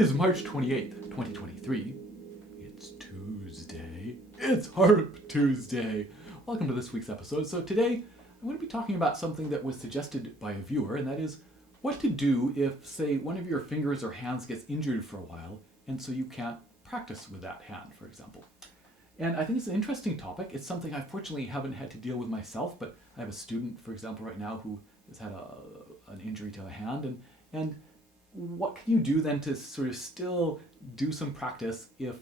is March 28th, 2023. It's Tuesday. It's Harp Tuesday. Welcome to this week's episode. So today, I'm going to be talking about something that was suggested by a viewer, and that is what to do if, say, one of your fingers or hands gets injured for a while, and so you can't practice with that hand, for example. And I think it's an interesting topic. It's something I fortunately haven't had to deal with myself, but I have a student, for example, right now who has had an injury to a hand, and what can you do then to sort of still do some practice if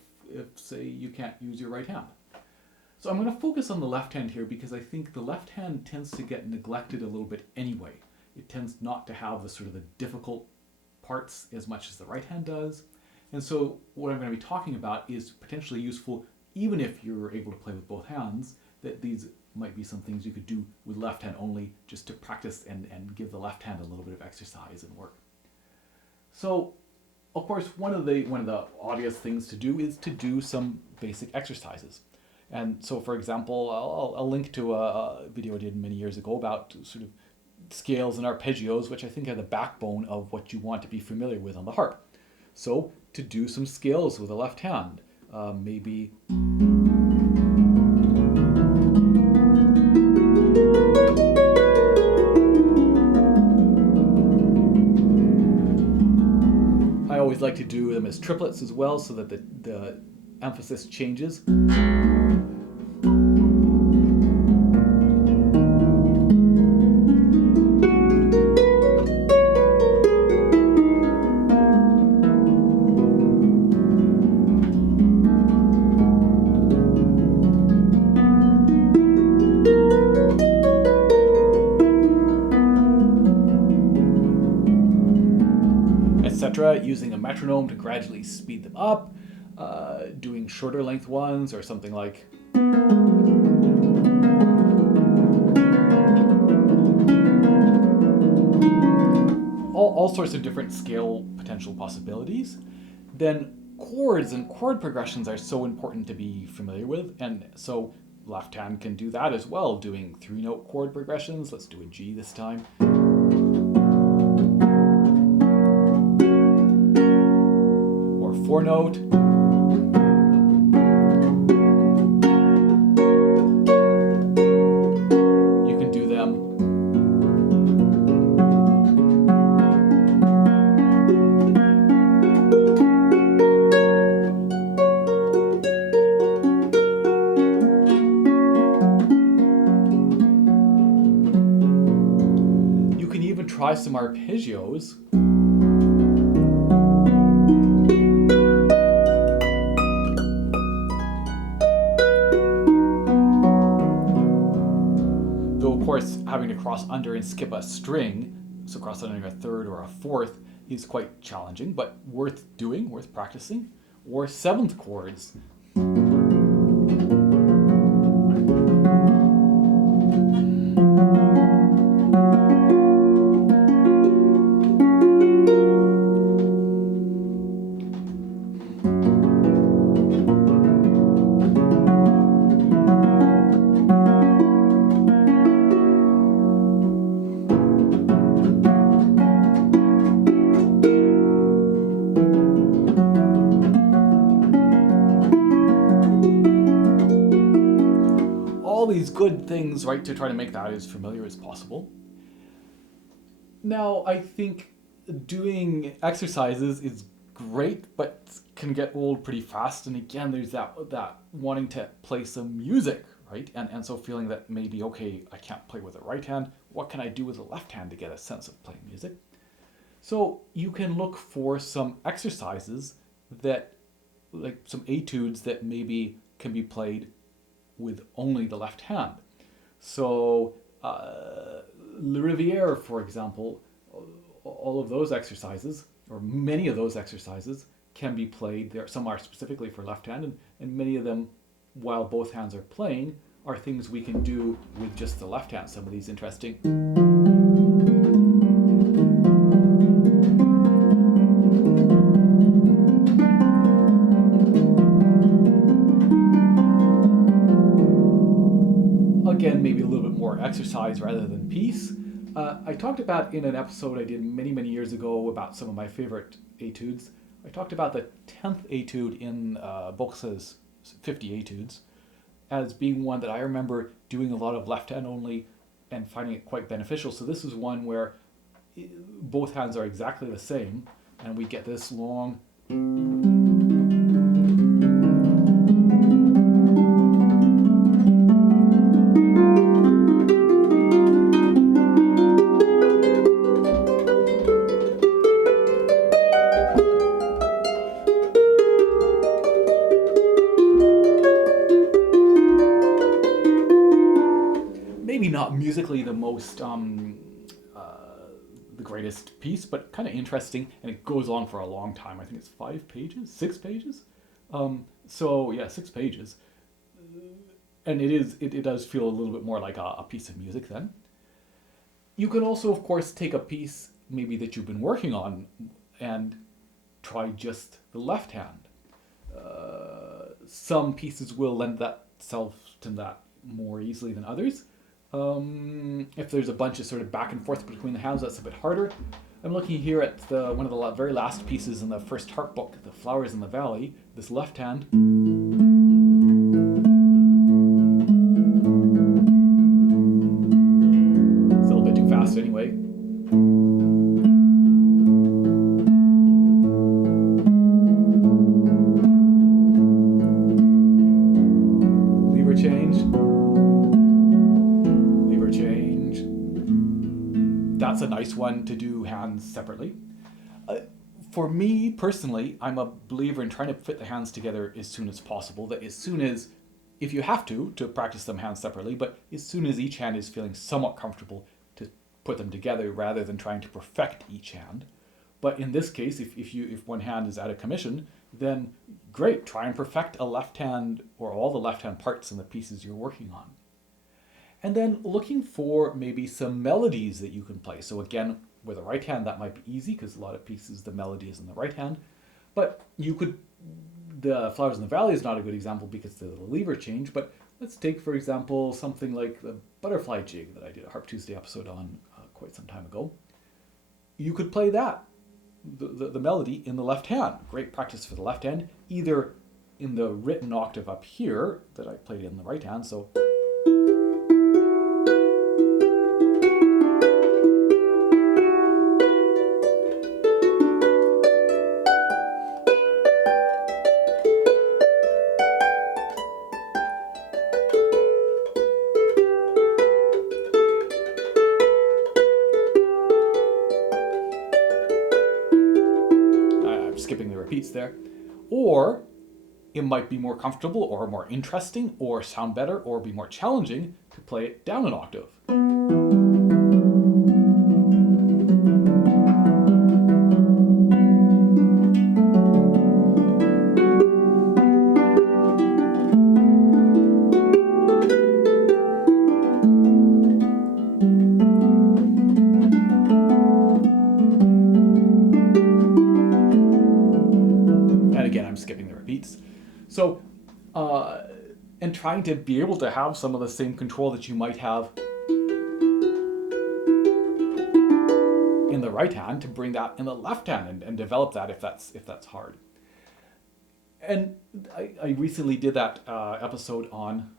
say, you can't use your right hand? So I'm going to focus on the left hand here because I think the left hand tends to get neglected a little bit anyway. It tends not to have the sort of the difficult parts as much as the right hand does. And so what I'm going to be talking about is potentially useful even if you're able to play with both hands, that these might be some things you could do with left hand only just to practice and give the left hand a little bit of exercise and work. So, of course, one of the obvious things to do is to do some basic exercises. And so, for example, I'll link to a video I did many years ago about sort of scales and arpeggios, which I think are the backbone of what you want to be familiar with on the harp. So, to do some scales with the left hand, maybe... I always like to do them as triplets as well so that the emphasis changes. Etc., using a metronome to gradually speed them up, doing shorter length ones or something like all sorts of different scale potential possibilities. Then chords and chord progressions are so important to be familiar with, and so left hand can do that as well, doing 3-note chord progressions. Let's do a G this time. Or 4-note. You can do them. You can even try some arpeggios. Of course, having to cross under and skip a string, so cross under a third or a fourth, is quite challenging, but worth doing, worth practicing. Or seventh chords. These good things, right, to try to make that as familiar as possible. Now, I think doing exercises is great, but can get old pretty fast. And again, there's that wanting to play some music, right? And so feeling that maybe, okay, I can't play with the right hand. What can I do with the left hand to get a sense of playing music? So you can look for some exercises that, like some etudes that maybe can be played with only the left hand. So Lariviere, for example, all of those exercises, or many of those exercises, can be played. Some are specifically for left hand, and many of them, while both hands are playing, are things we can do with just the left hand. Some of these interesting. Again, maybe a little bit more exercise rather than piece. I talked about in an episode I did many years ago about some of my favorite etudes. I talked about the 10th etude in Bochsa's 50 etudes as being one that I remember doing a lot of left hand only and finding it quite beneficial. So this is one where both hands are exactly the same, and we get this long maybe not musically the most the greatest piece, but kind of interesting, and it goes on for a long time. I think it's 5 pages, 6 pages. So yeah, 6 pages, and it does feel a little bit more like a piece of music then. You could also, of course, take a piece maybe that you've been working on and try just the left hand. Some pieces will lend themselves to that more easily than others. If there's a bunch of sort of back and forth between the hands, that's a bit harder. I'm looking here at one of the very last pieces in the first harp book, The Flowers in the Valley, this left hand. It's a little bit too fast anyway. Lever change. That's a nice one to do hands separately. For me personally, I'm a believer in trying to fit the hands together as soon as possible. That as soon as, if you have to practice them hands separately, but as soon as each hand is feeling somewhat comfortable, to put them together rather than trying to perfect each hand. But in this case, if one hand is out of commission, then great, try and perfect a left hand or all the left hand parts in the pieces you're working on. And then looking for maybe some melodies that you can play. So again, with a right hand, that might be easy because a lot of pieces, the melody is in the right hand. But you could, the Flowers in the Valley is not a good example because of the lever change, but let's take, for example, something like the Butterfly Jig that I did a Harp Tuesday episode on quite some time ago. You could play that, the melody, in the left hand. Great practice for the left hand, either in the written octave up here that I played in the right hand, so skipping the repeats there. Or it might be more comfortable or more interesting or sound better or be more challenging to play it down an octave. Skipping the repeats. So, and trying to be able to have some of the same control that you might have in the right hand to bring that in the left hand and develop that if that's hard. And I recently did that episode on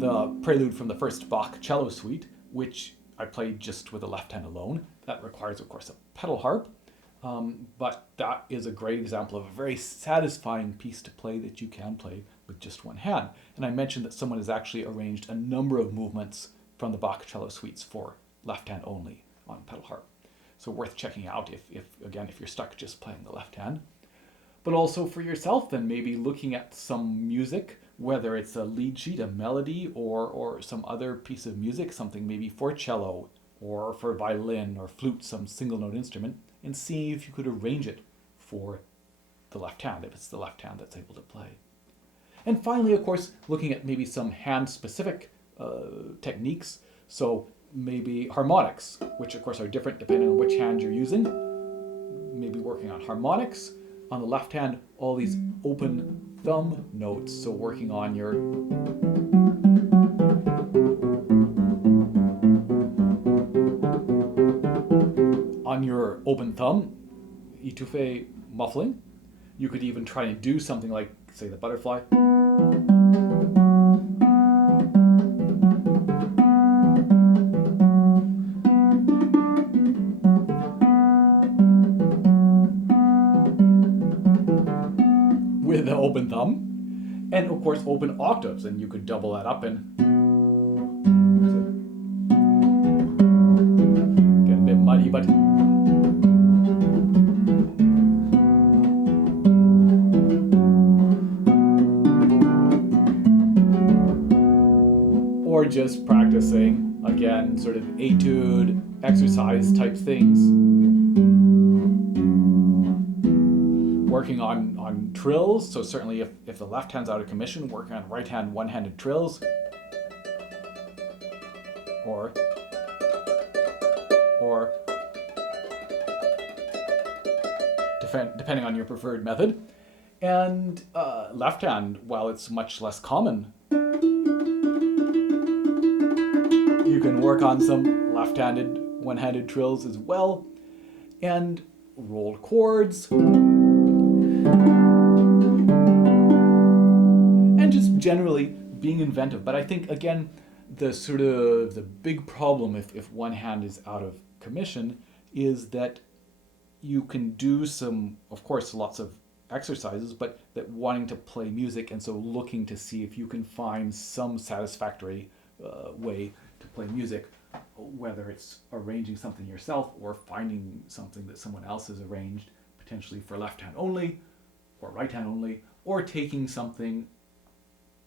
the prelude from the first Bach cello suite, which I played just with the left hand alone. That requires, of course, a pedal harp, but that is a great example of a very satisfying piece to play that you can play with just one hand. And I mentioned that someone has actually arranged a number of movements from the Bach cello suites for left hand only on pedal harp. So worth checking out if you're stuck just playing the left hand. But also for yourself, then maybe looking at some music, whether it's a lead sheet, a melody, or some other piece of music, something maybe for cello or for violin or flute, some single note instrument, and see if you could arrange it for the left hand, if it's the left hand that's able to play. And finally, of course, looking at maybe some hand-specific techniques. So maybe harmonics, which of course are different depending on which hand you're using. Maybe working on harmonics. On the left hand, all these open thumb notes, so working on your on your open thumb, étouffé muffling. You could even try and do something like, say, the butterfly. With the open thumb. And of course, open octaves, and you could double that up and get a bit muddy, but or just practicing, again, sort of etude, exercise type things. Working on trills, so certainly if the left hand's out of commission, working on right hand one-handed trills. Or depending on your preferred method. And left hand, while it's much less common, you can work on some left-handed, one-handed trills as well, and rolled chords, and just generally being inventive. But I think, again, the big problem if one hand is out of commission is that you can do some, of course, lots of exercises, but that wanting to play music, and so looking to see if you can find some satisfactory way to play music, whether it's arranging something yourself or finding something that someone else has arranged, potentially for left hand only or right hand only, or taking something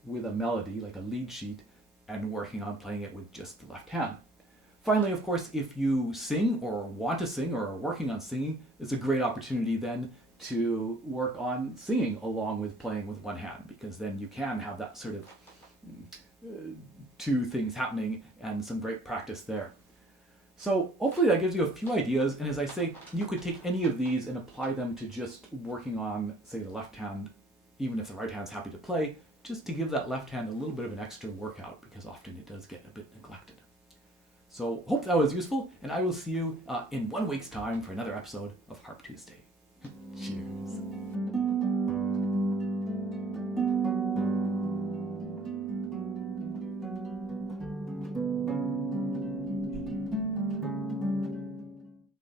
with a melody like a lead sheet and working on playing it with just the left hand. Finally, of course, if you sing or want to sing or are working on singing, it's a great opportunity then to work on singing along with playing with one hand, because then you can have that sort of two things happening and some great practice there. So hopefully that gives you a few ideas, and as I say, you could take any of these and apply them to just working on, say, the left hand, even if the right hand's happy to play, just to give that left hand a little bit of an extra workout, because often it does get a bit neglected. So hope that was useful, and I will see you in 1 week's time for another episode of Harp Tuesday. Cheers.